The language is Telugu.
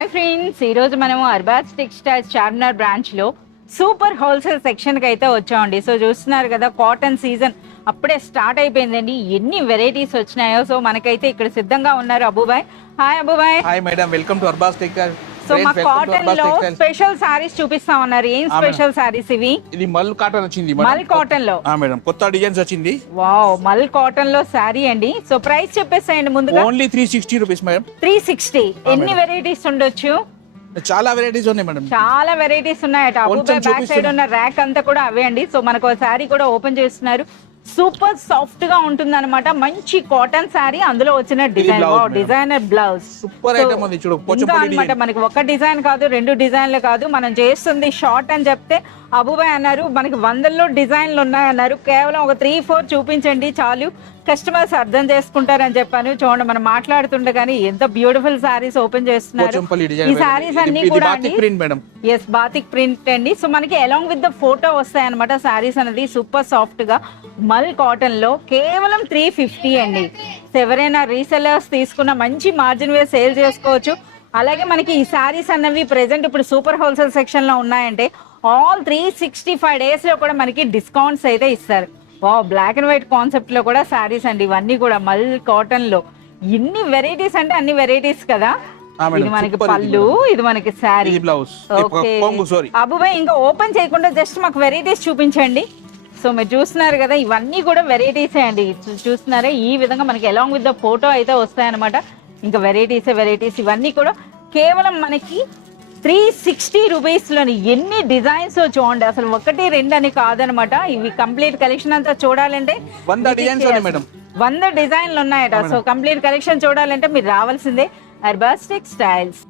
హాయ్ ఫ్రెండ్స్, ఈరోజు మనము అర్బాజ్ టెక్స్టైల్స్ చార్మినార్ బ్రాంచ్ లో సూపర్ హోల్సేల్ సెక్షన్ కి అయితే వచ్చామండి. సో చూస్తున్నారు కదా, కాటన్ సీజన్ అప్పుడే స్టార్ట్ అయిపోయిందండి. ఎన్ని వెరైటీస్ వచ్చినాయో. సో మనకైతే ఇక్కడ సిద్ధంగా ఉన్నారు Abubhai. Hi Abubhai. Hi madam, welcome to Arbaz textiles. So మా కాటన్ లో స్పెషల్ సారీస్ చూపిస్తా ఉన్నారు. ఏం స్పెషల్ సారీస్ ఇవి? ఇది మల్ కాటన్ వచ్చింది. మల్ కాటన్ లో మేడం కొత్త డిజైన్స్ వచ్చింది. వావ్, మల్ కాటన్ లో సారీ అండి. సో ప్రైస్ చెప్పేసేయండి ముందుగా. Only 360 rupees madam. 360. ఎన్ని వెరైటీస్ ఉండొచ్చు? చాలా వెరైటీస్ ఉన్నాయి మేడం. చాలా వెరైటీస్ ఉన్నాయట. అబూబాయ్ బ్యాక్ సైడ్ ఉన్న ర్యాక్ అంతా కూడా అవే అండి. సో మనకు సారీ కూడా ఓపెన్ చేస్తున్నారు. సూపర్ సాఫ్ట్ గా ఉంటుంది అనమాట. మంచి కాటన్ సారీ, అందులో వచ్చిన design, designer blouse, super item ఉంది. చూడు అనమాట. మనకి ఒక డిజైన్ కాదు, రెండు డిజైన్లు కాదు. మనం చేస్తుంది షార్ట్ అని చెప్తే అబూబాయ్ అన్నారు మనకి 100లో డిజైన్లు ఉన్నాయన్నారు. కేవలం ఒక 3-4 చూపించండి చాలు, కస్టమర్స్ అర్థం చేసుకుంటారని చెప్పాను. చూడండి, మనం మాట్లాడుతుండగానే ఎంత బ్యూటిఫుల్ సారీస్ ఓపెన్ చేస్తున్నారు. ఈ సారీస్ అన్ని కూడా ఎస్, బాతిక్ ప్రింట్ అండి. సో మనకి అలాంగ్ విత్ ద ఫోటో వస్తాయి అనమాట. సారీస్ అనేది సూపర్ సాఫ్ట్ గా మల్ కాటన్ లో కేవలం 350 అండి. ఎవరైనా రీసెలర్స్ తీసుకున్న మంచి మార్జిన్ వేసి సేల్ చేసుకోవచ్చు. అలాగే మనకి ఈ సారీస్ అన్నవి ప్రెసెంట్ ఇప్పుడు సూపర్ హోల్సేల్ సెక్షన్ లో ఉన్నాయంటే ఆల్ 365 డేస్ లో కూడా మనకి డిస్కౌంట్స్ అయితే ఇస్తారు. బ్లాక్ అండ్ వైట్ కాన్సెప్ట్ లో కూడా సారీస్ అండి. ఇవన్నీ కూడా మల్ కాటన్ లో ఇన్ని వెరైటీస్ అంటే అన్ని వెరైటీస్ కదా. ఇది మనకి పళ్ళు, ఇది మనకి సారీ, అబూబాయ్ ఇంకా ఓపెన్ చేయకుండా జస్ట్ మాకు వెరైటీస్ చూపించండి. సో మీరు చూస్తున్నారు కదా, ఇవన్నీ కూడా వెరైటీసే అండి. చూస్తున్నారా, ఈ విధంగా మనకి అలాంగ్ విత్ ద ఫోటో అయితే వస్తాయన్నమాట. ఇంకా వెరైటీస్ ఇవన్నీ కూడా కేవలం మనకి 360 రూపీస్ లోని. ఎన్ని డిజైన్స్ చూడండి, అసలు 1-2 అని కాదనమాట. ఇవి కంప్లీట్ కలెక్షన్ అంతా చూడాలంటే 100 డిజైన్లు ఉన్నాయట. సో కంప్లీట్ కలెక్షన్ చూడాలంటే మీరు రావాల్సిందే అర్బాజ్ టెక్స్టైల్స్.